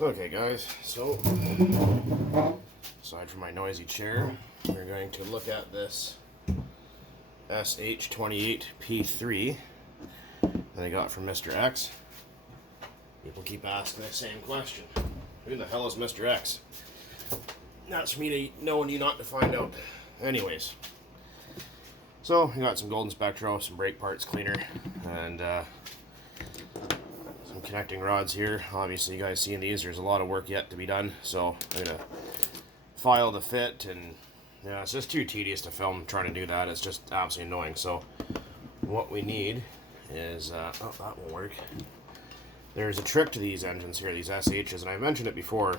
Okay guys, so aside from my noisy chair, we're going to look at this SH28P3 that I got from Mr. X. People keep asking the same question. Who the hell is Mr. X? That's for me to know and you not to find out. Anyways, so we got some golden spectro, some brake parts cleaner, and some connecting rods here. Obviously, you guys seeing these, there's a lot of work yet to be done, so I'm gonna file the fit, and yeah, it's just too tedious to film trying to do that. It's just absolutely annoying. So what we need is oh, that won't work. There's a trick to these engines here, these SHs, and I mentioned it before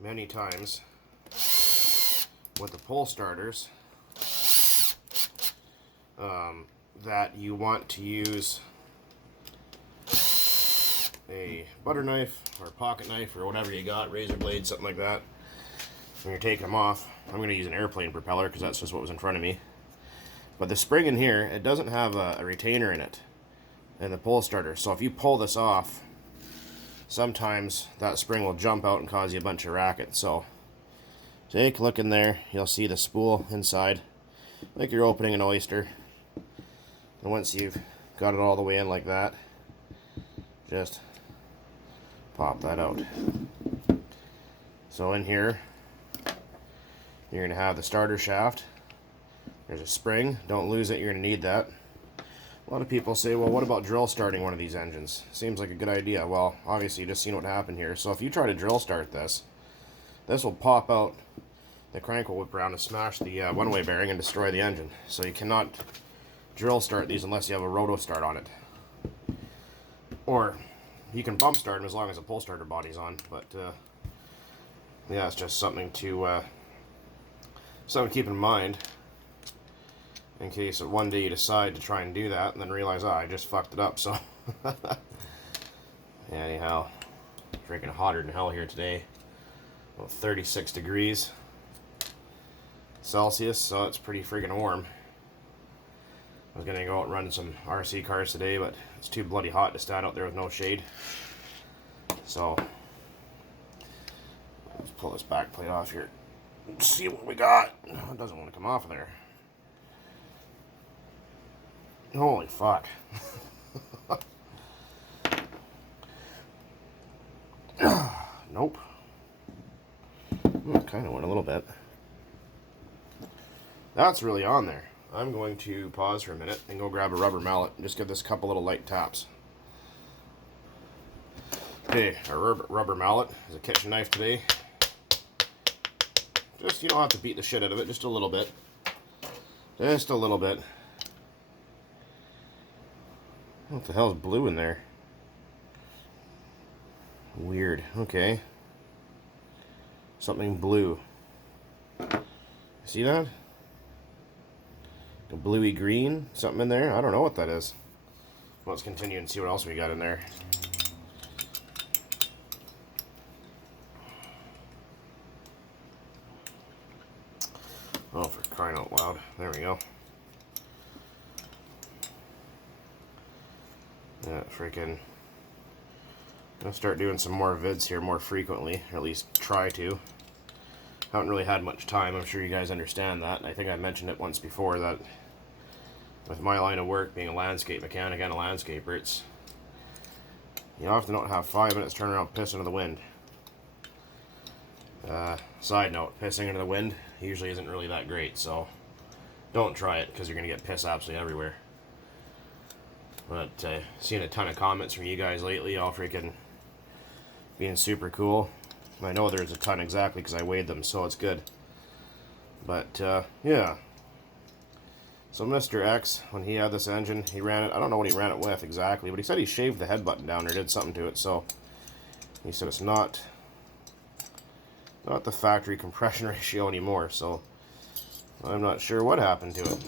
many times with the pull starters, that you want to use a butter knife or pocket knife or whatever you got, razor blade, something like that, when you're taking them off. I'm going to use an airplane propeller because that's just what was in front of me. But the spring in here, it doesn't have a retainer in it, in the pull starter. So if you pull this off, sometimes that spring will jump out and cause you a bunch of racket. So take a look in there, you'll see the spool inside, like you're opening an oyster. And once you've got it all the way in like that, just pop that out. So in here, you're going to have the starter shaft. There's a spring. Don't lose it. You're going to need that. A lot of people say, well, what about drill starting one of these engines? Seems like a good idea. Well, obviously you just seen what happened here. So if you try to drill start this, this will pop out. The crank will whip around and smash the one-way bearing and destroy the engine. So you cannot drill start these unless you have a roto start on it. Or you can bump start them as long as the pull starter body's on. But yeah, it's just something to keep in mind in case one day you decide to try and do that and then realize, oh, I just fucked it up. So anyhow, freaking hotter than hell here today. About 36 degrees Celsius, so it's pretty freaking warm. I was gonna go out and run some RC cars today, but it's too bloody hot to stand out there with no shade. So let's pull this back plate off here. Let's see what we got. Oh, it doesn't want to come off of there. Holy fuck. Nope. It kind of went a little bit. That's really on there. I'm going to pause for a minute and go grab a rubber mallet and just give this a couple little light taps. Okay, our rubber mallet is a kitchen knife today. Just, you don't have to beat the shit out of it, just a little bit. Just a little bit. What the hell is blue in there? Weird. Okay. Something blue. See that? A bluey green? Something in there? I don't know what that is. Let's continue and see what else we got in there. Oh, for crying out loud. There we go. Yeah, freaking. I'm gonna start doing some more vids here more frequently, or at least try to. Haven't really had much time. I'm sure you guys understand that. I think I mentioned it once before that with my line of work being a landscape mechanic and a landscaper, it's you often don't have 5 minutes to turn around piss into the wind. Side note, pissing into the wind usually isn't really that great, so don't try it because you're gonna get piss absolutely everywhere. But seeing a ton of comments from you guys lately, all freaking being super cool. I know there's a ton exactly because I weighed them, so it's good. But yeah. So Mr. X, when he had this engine, he ran it. I don't know what he ran it with exactly, but he said he shaved the head button down or did something to it. So he said it's not the factory compression ratio anymore. So I'm not sure what happened to it.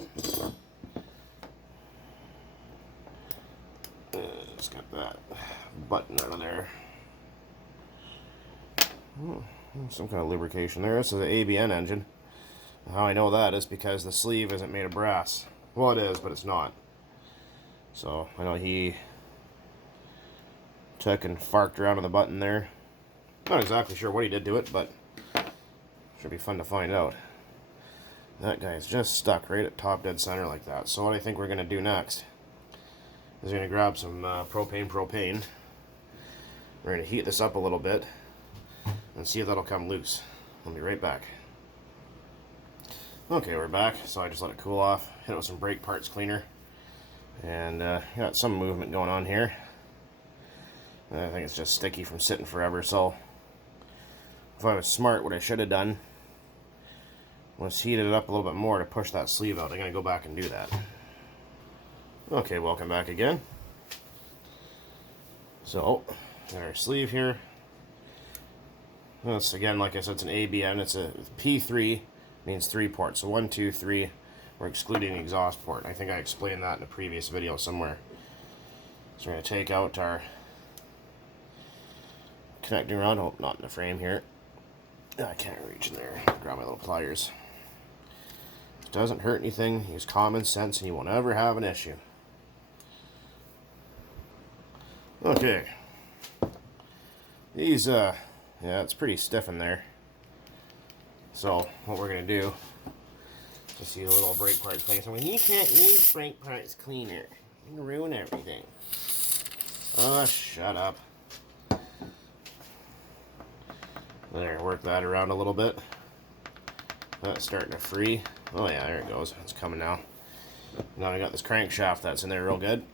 Just got that button out of there. Some kind of lubrication there. This is an ABN engine. How I know that is because the sleeve isn't made of brass. Well, it is, but it's not. So I know he took and farked around on the button there. Not exactly sure what he did to it, but should be fun to find out. That guy's just stuck right at top dead center like that. So what I think we're going to do next is we're going to grab some propane. We're going to heat this up a little bit and see if that'll come loose. I'll be right back. Okay, we're back. So I just let it cool off, hit it with some brake parts cleaner, and got some movement going on here. I think it's just sticky from sitting forever, so if I was smart, what I should have done was heat it up a little bit more to push that sleeve out. I'm going to go back and do that. Okay, welcome back again. So, got our sleeve here. This, again, like I said, it's an ABN. It's a P3, means 3 ports. So 1, 2, 3, we're excluding the exhaust port. I think I explained that in a previous video somewhere. So we're going to take out our connecting rod. Oh, not in the frame here. I can't reach in there. Grab my little pliers. It doesn't hurt anything. Use common sense and you won't ever have an issue. Okay. These, yeah, it's pretty stiff in there. So, what we're going to do is just use a little brake part cleaner. So, when you can't use brake parts cleaner, you can ruin everything. Oh, shut up. There, work that around a little bit. That's starting to free. Oh yeah, there it goes. It's coming now. Now I got this crankshaft that's in there real good.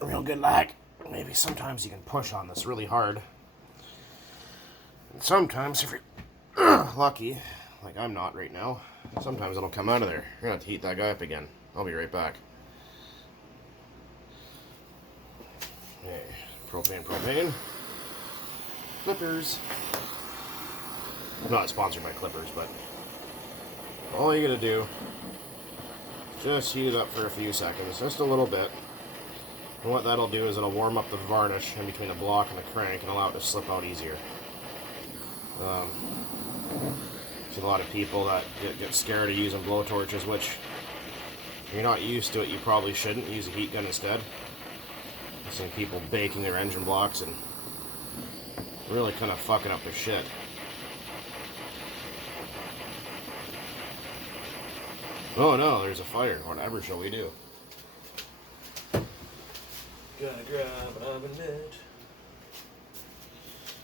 Real good lag. Maybe sometimes you can push on this really hard. And sometimes if you're lucky, like I'm not right now, sometimes it'll come out of there. You're gonna have to heat that guy up again. I'll be right back. Okay, propane. Clippers. I'm not sponsored by Clippers, but all you gotta do is just heat it up for a few seconds, just a little bit. And what that'll do is it'll warm up the varnish in between the block and the crank and allow it to slip out easier. See a lot of people that get scared of using blowtorches, which if you're not used to it, you probably shouldn't. Use a heat gun instead. I've seen people baking their engine blocks and really kind of fucking up their shit. Oh no, there's a fire. Whatever shall we do? Gotta grab an oven mitt,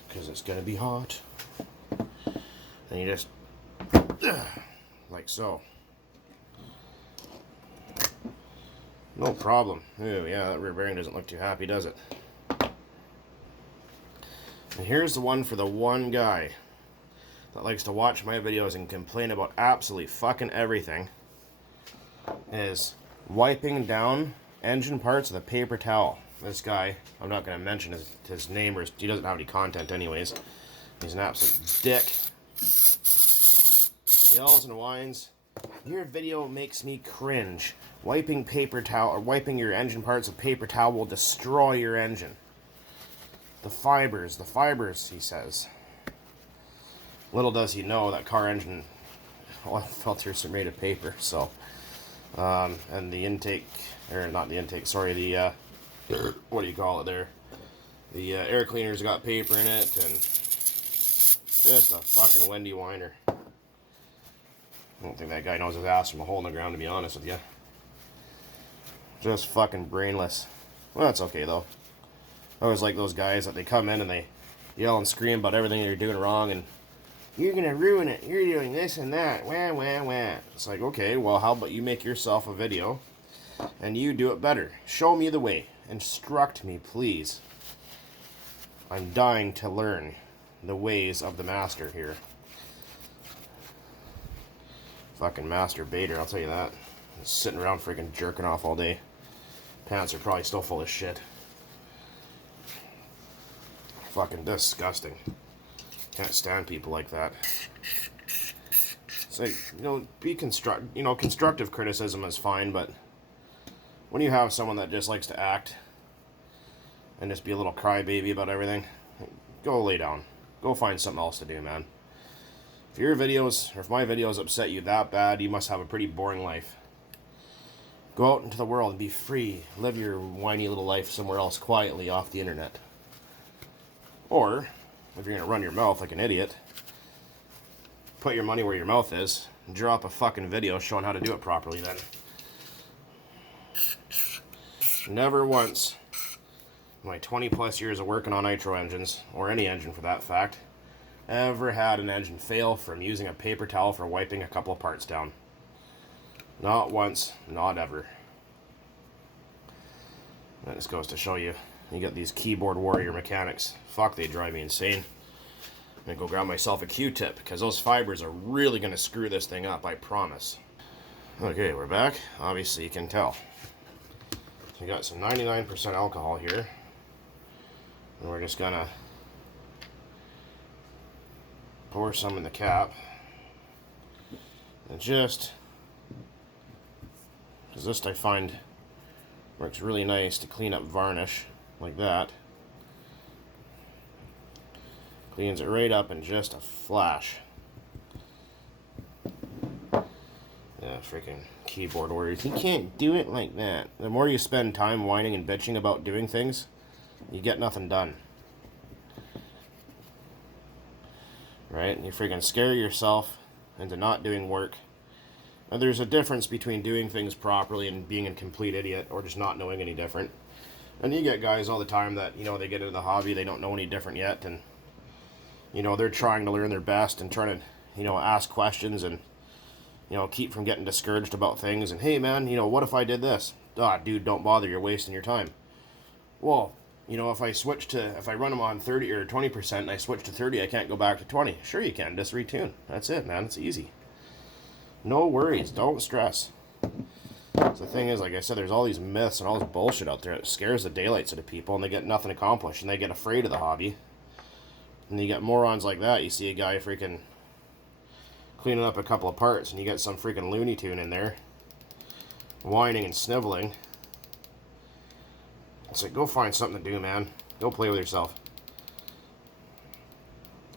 because it's gonna be hot. And you just, like so. No problem. Ooh, yeah, that rear bearing doesn't look too happy, does it? And here's the one for the one guy that likes to watch my videos and complain about absolutely fucking everything. Is wiping down engine parts with a paper towel. This guy, I'm not going to mention his name, or he doesn't have any content anyways. He's an absolute dick. Yells and whines. Your video makes me cringe. Wiping paper towel, or wiping your engine parts with paper towel will destroy your engine. The fibers, he says. Little does he know that car engine oil filters are made of paper, so... and the intake, or not the intake, sorry, the, what do you call it there? The air cleaner's got paper in it, and just a fucking windy whiner. I don't think that guy knows his ass from a hole in the ground, to be honest with you. Just fucking brainless. Well, that's okay, though. I always like those guys that they come in and they yell and scream about everything they're doing wrong, and you're gonna ruin it, you're doing this and that, wah, wah, wah. It's like, okay, well, how about you make yourself a video and you do it better. Show me the way. Instruct me, please. I'm dying to learn the ways of the master here. Fucking masturbator, I'll tell you that. Sitting around freaking jerking off all day. Pants are probably still full of shit. Fucking disgusting. Can't stand people like that. So, constructive criticism is fine, but when you have someone that just likes to act and just be a little crybaby about everything, go lay down. Go find something else to do, man. If your videos, or if my videos upset you that bad, you must have a pretty boring life. Go out into the world and be free. Live your whiny little life somewhere else quietly off the internet. Or, if you're gonna run your mouth like an idiot, put your money where your mouth is, and drop a fucking video showing how to do it properly then. Never once in my 20 plus years of working on nitro engines, or any engine for that fact, ever had an engine fail from using a paper towel for wiping a couple of parts down. Not once, not ever. That just goes to show you, you got these keyboard warrior mechanics. Fuck, they drive me insane. I'm gonna go grab myself a Q-tip, because those fibers are really gonna screw this thing up, I promise. Okay, we're back. Obviously you can tell. So we got some 99% alcohol here. And we're just gonna pour some in the cap. And just, because this I find works really nice to clean up varnish, like that. Cleans it right up in just a flash. Yeah, freaking keyboard warriors. You can't do it like that. The more you spend time whining and bitching about doing things, you get nothing done. Right? You freaking scare yourself into not doing work. And there's a difference between doing things properly and being a complete idiot, or just not knowing any different. And you get guys all the time that, you know, they get into the hobby, they don't know any different yet, and, you know, they're trying to learn their best and trying to, you know, ask questions and, you know, keep from getting discouraged about things. And, hey man, you know, what if I did this? Ah, dude, don't bother, you're wasting your time. Well, you know, if I run them on 30 or 20% and I switch to 30, I can't go back to 20. Sure you can, just retune. That's it, man, it's easy. No worries, don't stress. So the thing is, like I said, there's all these myths and all this bullshit out there that scares the daylights out of people, and they get nothing accomplished, and they get afraid of the hobby. And you get morons like that. You see a guy freaking cleaning up a couple of parts, and you get some freaking Looney Tune in there, whining and sniveling. It's like, go find something to do, man. Go play with yourself.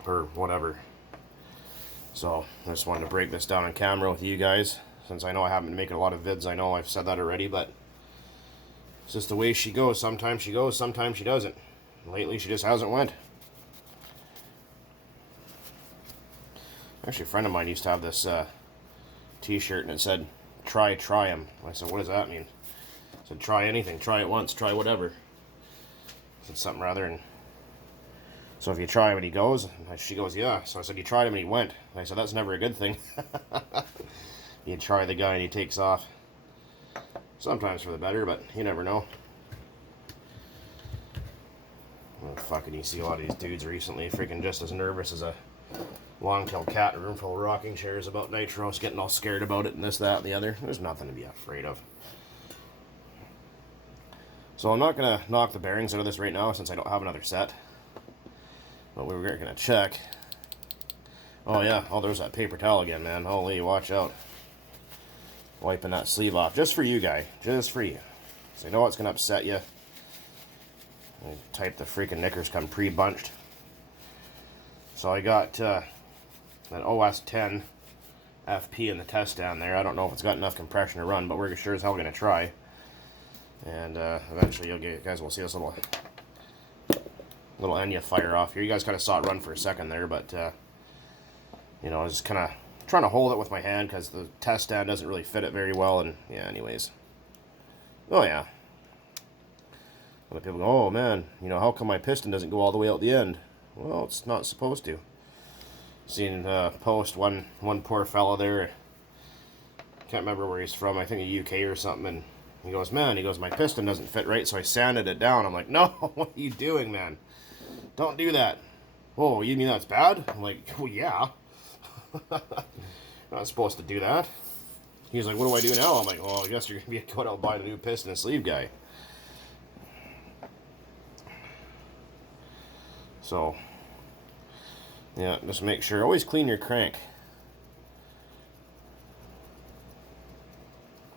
Or whatever. So, I just wanted to break this down on camera with you guys, since I know I haven't been making a lot of vids. I know I've said that already, but it's just the way she goes. Sometimes she goes, sometimes she doesn't. Lately, she just hasn't went. Actually, a friend of mine used to have this t-shirt, and it said, try 'em. I said, what does that mean? I said, try anything, try it once, try whatever. I said something rather, and so if you try him and he goes, and she goes, yeah. So I said, you tried him and he went. And I said, that's never a good thing. You try the guy and he takes off. Sometimes for the better, but you never know. Oh, fucking, you see a lot of these dudes recently freaking just as nervous as a long-tailed cat in a room full of rocking chairs about nitros, getting all scared about it and this, that, and the other. There's nothing to be afraid of. So I'm not going to knock the bearings out of this right now since I don't have another set. But we were going to check. Oh yeah, oh there's that paper towel again, man. Holy, watch out. Wiping that sleeve off. Just for you, guy. Just for you. So I know it's going to upset you. I type the freaking knickers come pre-bunched. So I got that OS 10 FP in the test stand there. I don't know if it's got enough compression to run, but we're sure as hell going to try. And eventually you guys will see this little Enya fire off here. You guys kind of saw it run for a second there, but you know, I was just kind of trying to hold it with my hand because the test stand doesn't really fit it very well. And yeah, anyways. Oh yeah. A lot of people go, oh man, you know, how come my piston doesn't go all the way out the end? Well, it's not supposed to. Seen post one poor fella there. Can't remember where he's from. I think the UK or something. And he goes, man, he goes, my piston doesn't fit right, so I sanded it down. I'm like, no, what are you doing, man? Don't do that. Oh, you mean that's bad? I'm like, well, yeah. Not supposed to do that. He's like, what do I do now? I'm like, well, I guess you're going to be going out and buying a new piston and sleeve guy. So, yeah, just make sure. Always clean your crank.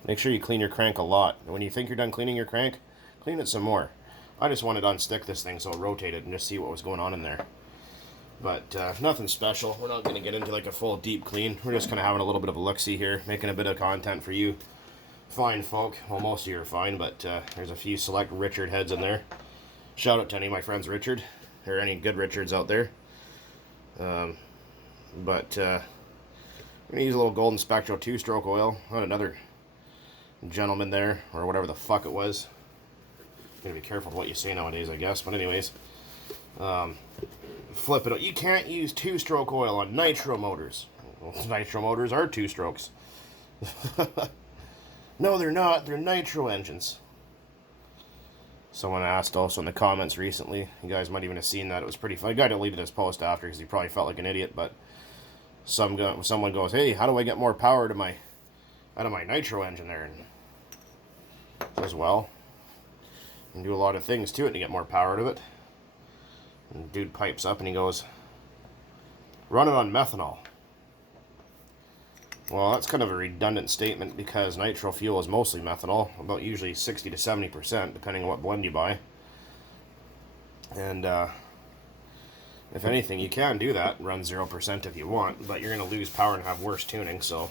Make sure you clean your crank a lot. And when you think you're done cleaning your crank, clean it some more. I just wanted to unstick this thing so it rotated and just see what was going on in there. But nothing special. We're not going to get into like a full deep clean. We're just kind of having a little bit of a look-see here, making a bit of content for you fine folk. Well, most of you are fine, but there's a few select Richard heads in there. Shout out to any of my friends Richard. or any good Richards out there. But I'm going to use a little Golden Spectral 2-stroke oil on another gentleman there, or whatever the fuck it was. You gotta be careful with what you say nowadays, I guess. But anyways, flip it. You can't use 2-stroke oil on nitro motors. Well, nitro motors are 2 strokes. No, they're not. They're nitro engines. Someone asked also in the comments recently. You guys might even have seen that. It was pretty funny. The guy deleted his post after because he probably felt like an idiot. But someone goes, "Hey, how do I get more power to out of my nitro engine there?" And says, "Well, you can do a lot of things to it to get more power out of it." And the dude pipes up and he goes, "Run it on methanol." Well, that's kind of a redundant statement because nitro fuel is mostly methanol, about usually 60 to 70%, depending on what blend you buy. And if anything, you can do that, run 0% if you want, but you're going to lose power and have worse tuning, so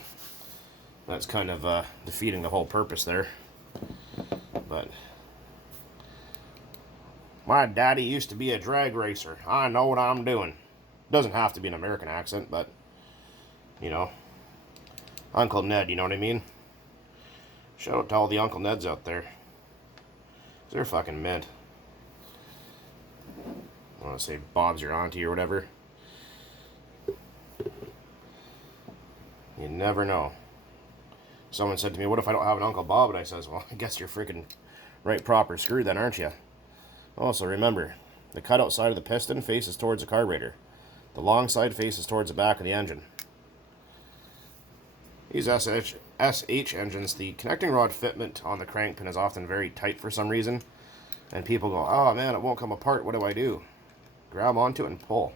that's kind of defeating the whole purpose there. But my daddy used to be a drag racer. I know what I'm doing. Doesn't have to be an American accent, but, you know, Uncle Ned, you know what I mean? Shout out to all the Uncle Neds out there. They're fucking mid. I want to say Bob's your auntie or whatever. You never know. Someone said to me, "What if I don't have an Uncle Bob?" And I says, "Well, I guess you're freaking right proper screwed then, aren't you?" Also, remember, the cutout side of the piston faces towards the carburetor. The long side faces towards the back of the engine. These SH engines, the connecting rod fitment on the crank pin is often very tight for some reason. And people go, "Oh man, it won't come apart. What do I do?" Grab onto it and pull.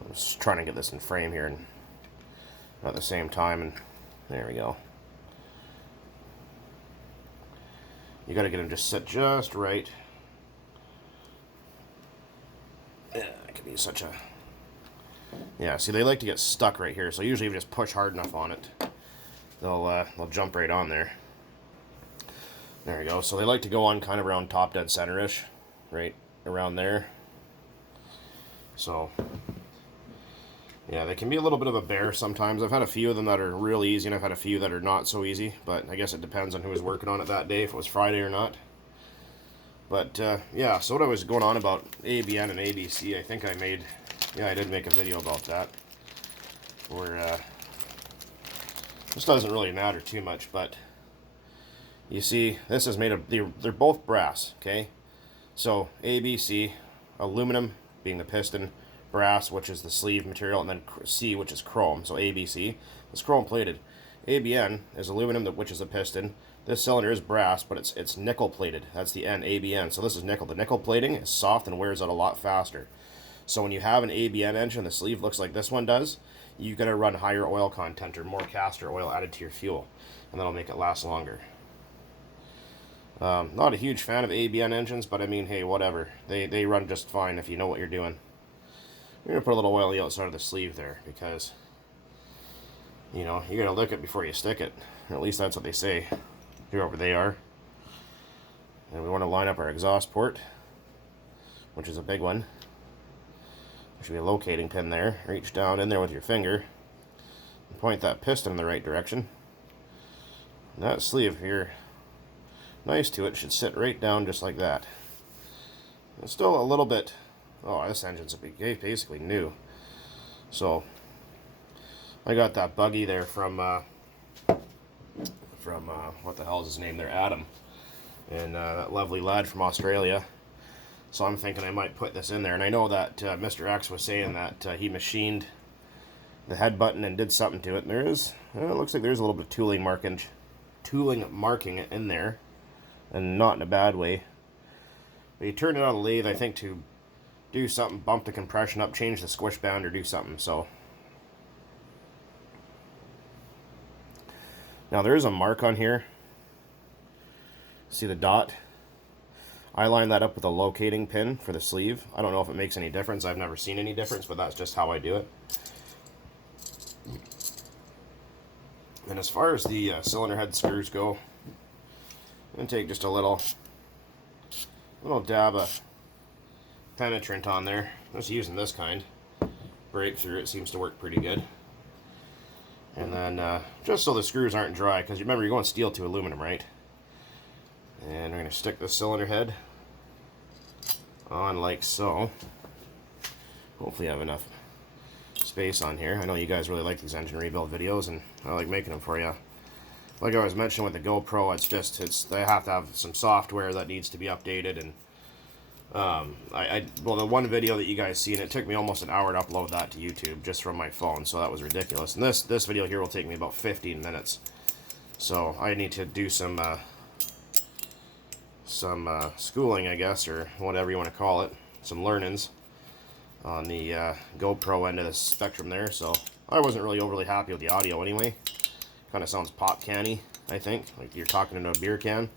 I'm just trying to get this in frame here and at the same time, and there we go. You got to get them just set just right. Yeah, it could be such a... Yeah, see, they like to get stuck right here, so usually if you just push hard enough on it, they'll jump right on there. There we go. So they like to go on kind of around top dead center-ish, right around there. So, yeah, they can be a little bit of a bear sometimes. I've had a few of them that are real easy, and I've had a few that are not so easy, but I guess it depends on who was working on it that day, if it was Friday or not. But, yeah, so what I was going on about ABN and ABC, I think I made... Yeah, I did make a video about that. Where, this doesn't really matter too much, but... You see, this is made of... They're both brass, okay? So, ABC, aluminum being the piston, brass, which is the sleeve material, and then C, which is chrome. So ABC is chrome plated. ABN is aluminum, which is the piston. This cylinder is brass, but it's nickel plated. That's the N, ABN. So this is nickel. The nickel plating is soft and wears out a lot faster. So when you have an ABN engine, the sleeve looks like this one does, you got to run higher oil content or more castor oil added to your fuel, and that'll make it last longer. Not a huge fan of ABN engines, but I mean, hey, whatever. They run just fine if you know what you're doing. We're going to put a little oil on the outside of the sleeve there because, you know, you're going to lick it before you stick it. Or at least that's what they say, whoever they are. And we want to line up our exhaust port, which is a big one. There should be a locating pin there. Reach down in there with your finger and point that piston in the right direction. And that sleeve here, nice to it, should sit right down just like that. It's still a little bit... Oh, this engine's basically new. So, I got that buggy there from what the hell is his name there? Adam. And that lovely lad from Australia. So I'm thinking I might put this in there. And I know that Mr. X was saying that he machined the head button and did something to it. And there is, it looks like there's a little bit of tooling marking in there. And not in a bad way. But he turned it on the lathe, I think, to do something, bump the compression up, change the squish band, or do something. So now there is a mark on here. See the dot? I line that up with a locating pin for the sleeve. I don't know if it makes any difference. I've never seen any difference, but that's just how I do it. And as far as the cylinder head screws go, I'm going to take just a little little dab of penetrant on there. I'm just using this kind. Breakthrough, it seems to work pretty good. And then just so the screws aren't dry, because remember you're going steel to aluminum, right? And we're going to stick the cylinder head on like so. Hopefully I have enough space on here. I know you guys really like these engine rebuild videos, and I like making them for you. Like I was mentioning with the GoPro, they have to have some software that needs to be updated, and well, the one video that you guys seen, it took me almost an hour to upload that to YouTube just from my phone, so that was ridiculous. And this video here will take me about 15 minutes. So I need to do some schooling, I guess, or whatever you want to call it, some learnings on the GoPro end of the spectrum there. So I wasn't really overly happy with the audio anyway. Kind of sounds pop canny, I think, like you're talking into a beer can.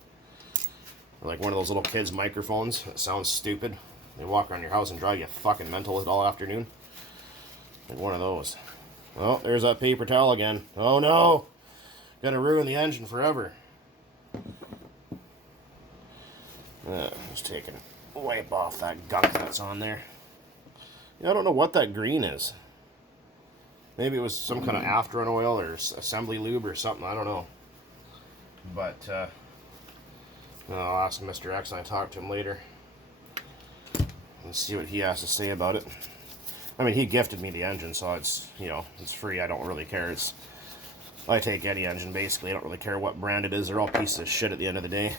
Or like one of those little kids' microphones. It sounds stupid. They walk around your house and drive you fucking mental all afternoon. Like one of those. Oh, there's that paper towel again. Oh no! Gonna ruin the engine forever. Just taking a wipe off that gunk that's on there. Yeah, I don't know what that green is. Maybe it was some kind of after-run oil or assembly lube or something. I don't know. But I'll ask Mr. X and I talk to him later. Let's see what he has to say about it. I mean, he gifted me the engine, so it's, you know, it's free. I don't really care. I take any engine, basically. I don't really care what brand it is. They're all pieces of shit at the end of the day.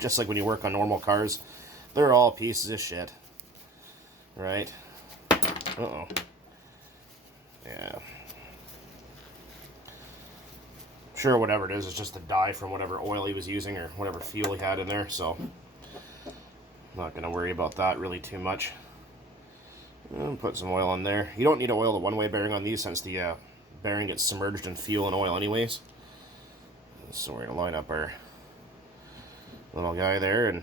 Just like when you work on normal cars. They're all pieces of shit. Right? Uh-oh. Yeah. Sure, whatever it is, it's just the dye from whatever oil he was using or whatever fuel he had in there, so I'm not going to worry about that really too much. Put some oil on there. You don't need to oil the one-way bearing on these since the bearing gets submerged in fuel and oil anyways. So we're going to line up our little guy there and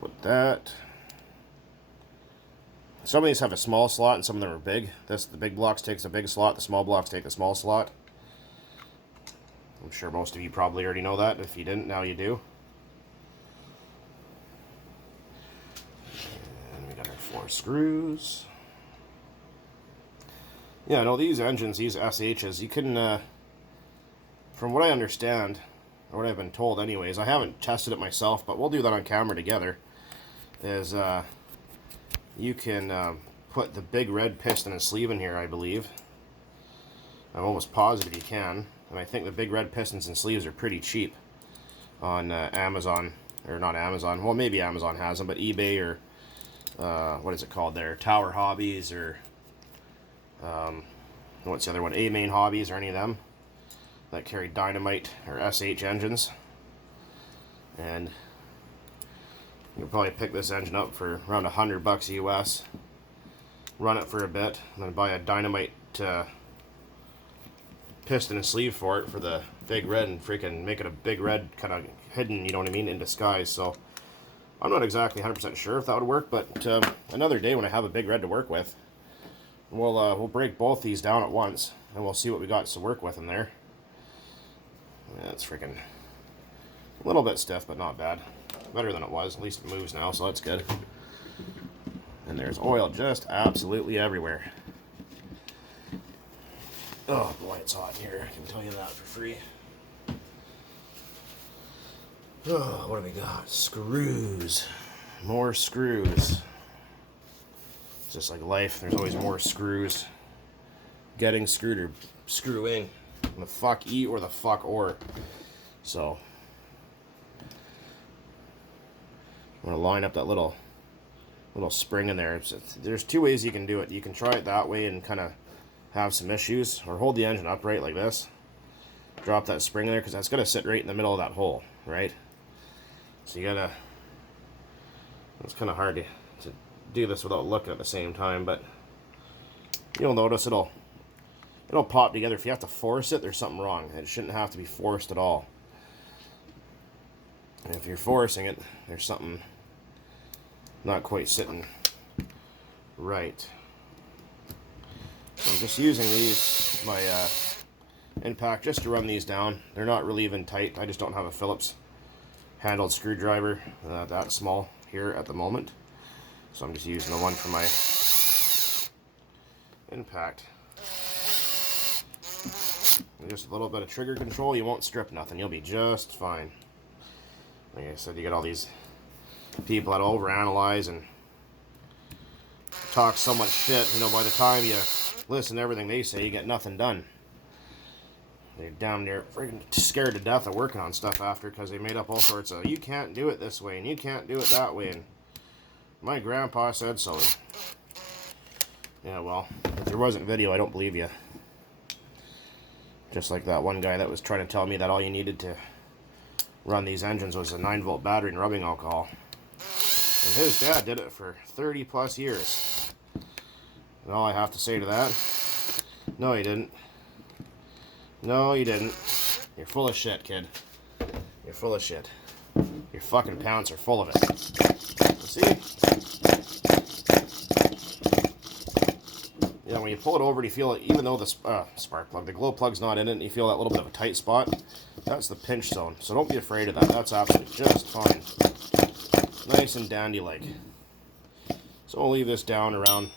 put that. Some of these have a small slot and some of them are big. The big blocks takes a big slot, the small blocks take a small slot. I'm sure most of you probably already know that. If you didn't, now you do. And we got our 4 screws. Yeah, no, these engines, these SHs, you can, from what I understand, or what I've been told anyways, I haven't tested it myself, but we'll do that on camera together, is, you can put the big red piston and sleeve in here, I believe. I'm almost positive you can. And I think the big red pistons and sleeves are pretty cheap on Amazon. Or not Amazon. Well, maybe Amazon has them, but eBay or what is it called there? Tower Hobbies or what's the other one? A-Main Hobbies or any of them that carry Dynamite or SH engines. And you'll probably pick this engine up for around $100 US. Run it for a bit, and then buy a Dynamite piston and sleeve for it for the big red, and freaking make it a big red kind of hidden, you know what I mean, in disguise. So I'm not exactly 100% sure if that would work, but another day when I have a big red to work with, we'll break both these down at once, and we'll see what we got to work with in there. Yeah, it's freaking a little bit stiff, but not bad. Better than it was. At least it moves now, so that's good. And there's oil just absolutely everywhere. Oh boy, it's hot in here. I can tell you that for free. Oh, what do we got? Screws. More screws. It's just like life. There's always more screws. Getting screwed or screwing. The fuck E or the fuck or. So I'm gonna line up that little spring in there. There's 2 ways you can do it. You can try it that way and kind of have some issues, or hold the engine upright like this. Drop that spring in there, because that's gonna sit right in the middle of that hole, right? So you gotta. It's kind of hard to do this without looking at the same time, but you'll notice it'll pop together. If you have to force it, there's something wrong. It shouldn't have to be forced at all. And if you're forcing it, there's something not quite sitting right. So I'm just using these, my impact, just to run these down. They're not really even tight. I just don't have a Phillips handled screwdriver that small here at the moment. So I'm just using the one for my impact. And just a little bit of trigger control, you won't strip nothing. You'll be just fine. Like I said, you get all these people that overanalyze and talk so much shit, you know, by the time you listen to everything they say, you get nothing done. They're damn near freaking scared to death of working on stuff after, because they made up all sorts of, you can't do it this way, and you can't do it that way, and my grandpa said so. Yeah, well, if there wasn't video, I don't believe you. Just like that one guy that was trying to tell me that all you needed to run these engines was a 9-volt battery and rubbing alcohol. And his dad did it for 30 plus years. And all I have to say to that, no you didn't. No you didn't. You're full of shit, kid. You're full of shit. Your fucking pants are full of it. See? Yeah, when you pull it over, you feel it, even though the spark plug, the glow plug's not in it, and you feel that little bit of a tight spot. That's the pinch zone. So don't be afraid of that. That's absolutely just fine. Nice and dandy-like. So we'll leave this down around,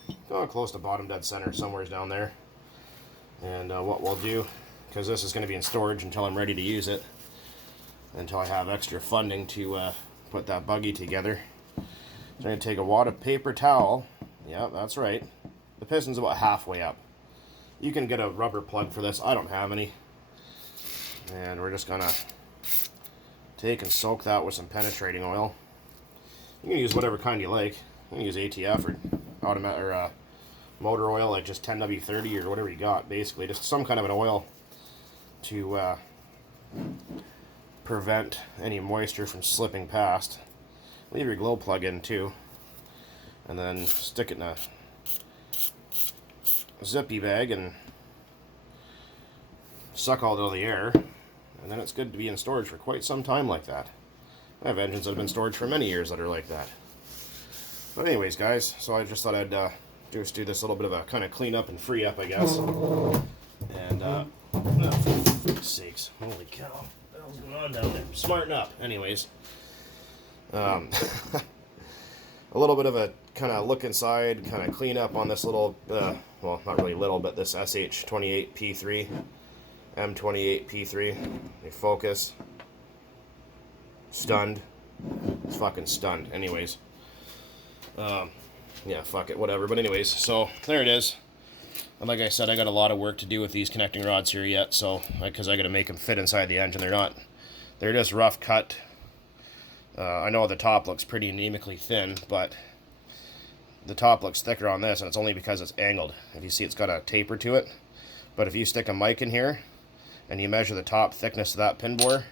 close to bottom dead center, somewhere's down there. And what we'll do, because this is going to be in storage until I'm ready to use it, until I have extra funding to put that buggy together. So I'm going to take a wad of paper towel. Yeah, that's right. The piston's about halfway up. You can get a rubber plug for this. I don't have any. And we're just going to take and soak that with some penetrating oil. You can use whatever kind you like. You can use ATF or automatic or motor oil, like just 10W30 or whatever you got. Basically, just some kind of an oil to prevent any moisture from slipping past. Leave your glow plug in too, and then stick it in a zippy bag and suck all the air, and then it's good to be in storage for quite some time like that. I have engines that have been stored for many years that are like that. But anyways, guys, so I just thought I'd just do this little bit of a kind of clean up and free up, I guess. And oh, for sakes, holy cow, what the hell's going on down there? Smarten up. Anyways, a little bit of a kind of look inside, kind of clean up on this little, well, not really little, but this SH28P3, M28P3. They focus. Stunned. It's fucking stunned. Anyways. Yeah, fuck it, whatever. But anyways, so there it is. And like I said, I got a lot of work to do with these connecting rods here yet, so because I got to make them fit inside the engine. They're just rough cut. I know the top looks pretty anemically thin, but the top looks thicker on this, and it's only because it's angled. If you see, it's got a taper to it. But if you stick a mic in here and you measure the top thickness of that pin bore,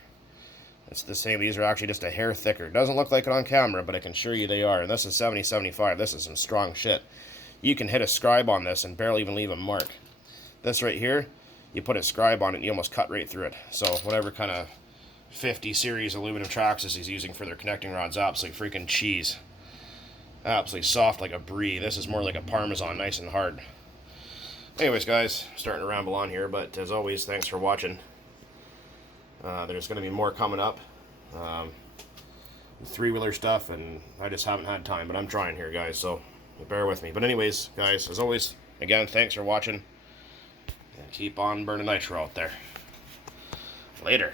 it's the same. These are actually just a hair thicker. It doesn't look like it on camera, but I can assure you they are. And this is 70-75. This is some strong shit. You can hit a scribe on this and barely even leave a mark. This right here, you put a scribe on it and you almost cut right through it. So whatever kind of 50 series aluminum Traxxas he's using for their connecting rods, absolutely freaking cheese. Absolutely soft like a brie. This is more like a Parmesan, nice and hard. Anyways, guys, starting to ramble on here, but as always, thanks for watching. There's going to be more coming up. Three-wheeler stuff, and I just haven't had time, but I'm trying here, guys, so bear with me. But anyways, guys, as always, again, thanks for watching, and keep on burning nitro out there. Later.